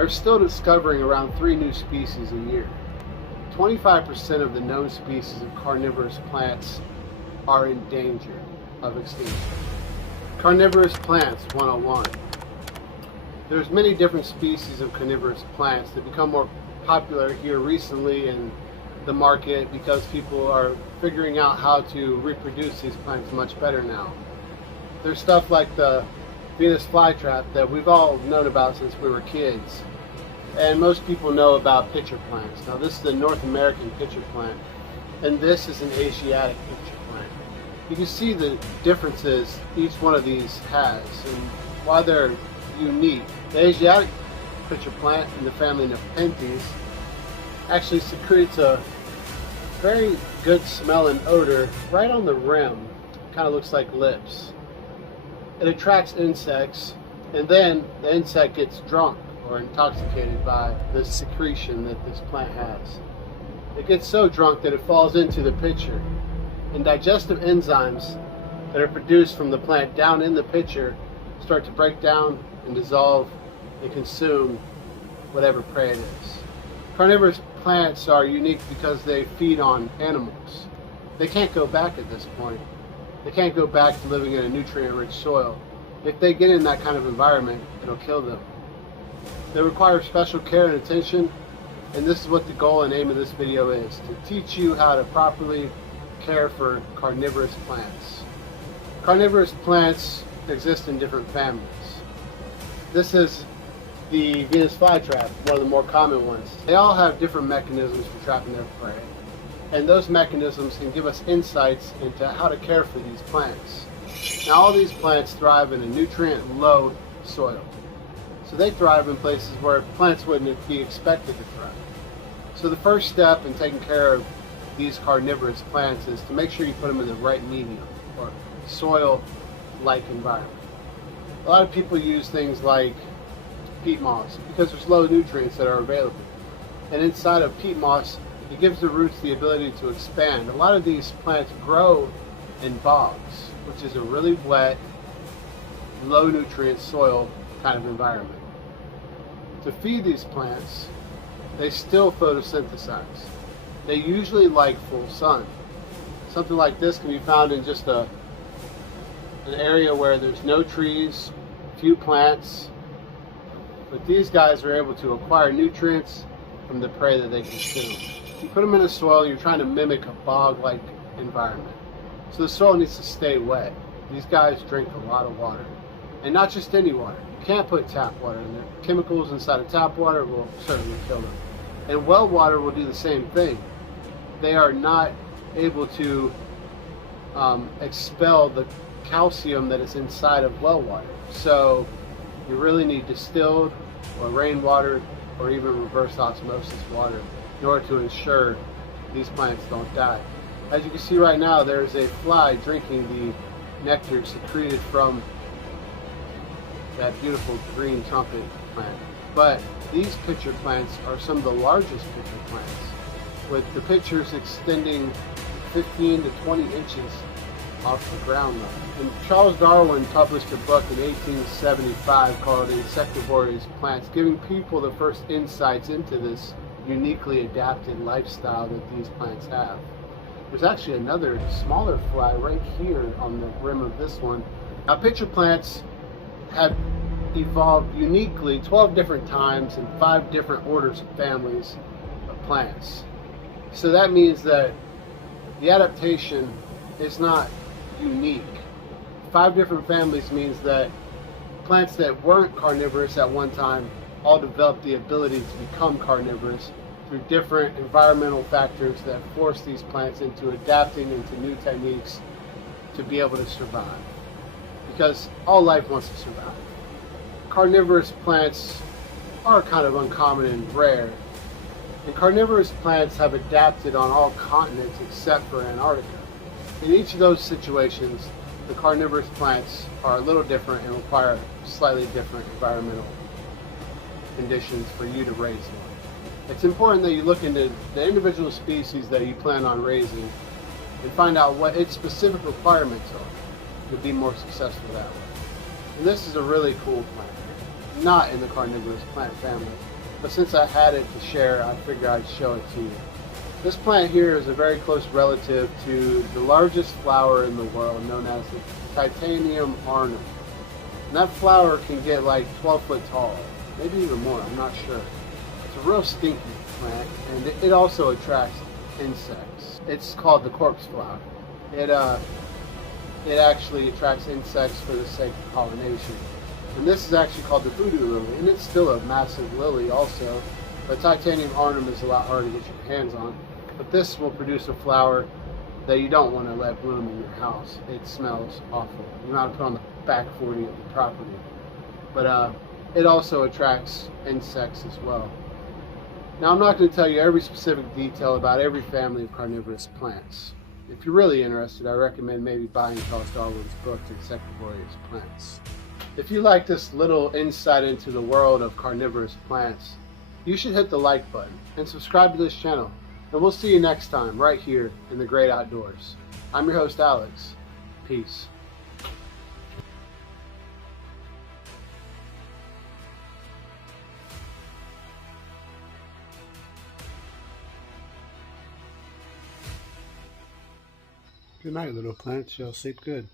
They're still discovering around 3 new species a year. 25% of the known species of carnivorous plants are in danger of extinction. Carnivorous Plants 101. There's many different species of carnivorous plants that become more popular here recently in the market because people are figuring out how to reproduce these plants much better now. There's stuff like the Venus flytrap that we've all known about since we were kids. And most people know about pitcher plants. Now this is the North American pitcher plant, and this is an Asiatic pitcher plant. You can see the differences each one of these has, and why they're unique. The Asiatic pitcher plant in the family Nepenthes actually secretes a very good smelling odor right on the rim. Kind of looks like lips. It attracts insects, and then the insect gets drunk or intoxicated by the secretion that this plant has. It gets so drunk that it falls into the pitcher, and digestive enzymes that are produced from the plant down in the pitcher start to break down and dissolve and consume whatever prey it is. Carnivorous plants are unique because they feed on animals. They can't go back at this point. They can't go back to living in a nutrient-rich soil. If they get in that kind of environment, it'll kill them. They require special care and attention, and this is what the goal and aim of this video is, to teach you how to properly care for carnivorous plants. Carnivorous plants exist in different families. This is the Venus flytrap, one of the more common ones. They all have different mechanisms for trapping their prey, and those mechanisms can give us insights into how to care for these plants. Now all these plants thrive in a nutrient-low soil. So they thrive in places where plants wouldn't be expected to thrive. So the first step in taking care of these carnivorous plants is to make sure you put them in the right medium, or soil-like environment. A lot of people use things like peat moss because there's low nutrients that are available. And inside of peat moss, it gives the roots the ability to expand. A lot of these plants grow in bogs, which is a really wet, low nutrient soil kind of environment. To feed these plants, they still photosynthesize. They usually like full sun. Something like this can be found in just an area where there's no trees, few plants, but these guys are able to acquire nutrients from the prey that they consume. You put them in a soil, you're trying to mimic a bog-like environment. So the soil needs to stay wet. These guys drink a lot of water, and not just any water. You can't put tap water in there. Chemicals inside of tap water will certainly kill them. And well water will do the same thing. They are not able to expel the calcium that is inside of well water. So you really need distilled or rainwater or even reverse osmosis water in order to ensure these plants don't die. As you can see right now, there's a fly drinking the nectar secreted from that beautiful green trumpet plant. But these pitcher plants are some of the largest pitcher plants, with the pitchers extending 15 to 20 inches off the ground level. And Charles Darwin published a book in 1875 called Carnivorous Plants, giving people the first insights into this uniquely adapted lifestyle that these plants have. There's actually another smaller fly right here on the rim of this one. Now pitcher plants have evolved uniquely 12 different times in 5 different orders and families of plants. So that means that the adaptation is not unique. 5 different families means that plants that weren't carnivorous at one time all developed the ability to become carnivorous through different environmental factors that force these plants into adapting into new techniques to be able to survive. Because all life wants to survive. Carnivorous plants are kind of uncommon and rare. And carnivorous plants have adapted on all continents except for Antarctica. In each of those situations, the carnivorous plants are a little different and require slightly different environmental conditions for you to raise them. It's important that you look into the individual species that you plan on raising and find out what its specific requirements are to be more successful that way. And this is a really cool plant. not in the carnivorous plant family. But since I had it to share, I figured I'd show it to you. This plant here is a very close relative to the largest flower in the world, known as the titanium arnhem. And that flower can get like 12 foot tall, maybe even more, I'm not sure. It's a real stinky plant, and it also attracts insects. It's called the corpse flower. It actually attracts insects for the sake of pollination. And this is actually called the voodoo lily, and it's still a massive lily also. But titanium arnhem is a lot harder to get your hands on. But this will produce a flower that you don't want to let bloom in your house. It smells awful. You might have to put on the back 40 of the property. But it also attracts insects as well. Now, I'm not going to tell you every specific detail about every family of carnivorous plants. If you're really interested, I recommend maybe buying Charles Darwin's book, Carnivorous Plants. If you like this little insight into the world of carnivorous plants, you should hit the like button and subscribe to this channel. And we'll see you next time right here in the great outdoors. I'm your host, Alex. Peace. Good night, little plants. Y'all sleep good.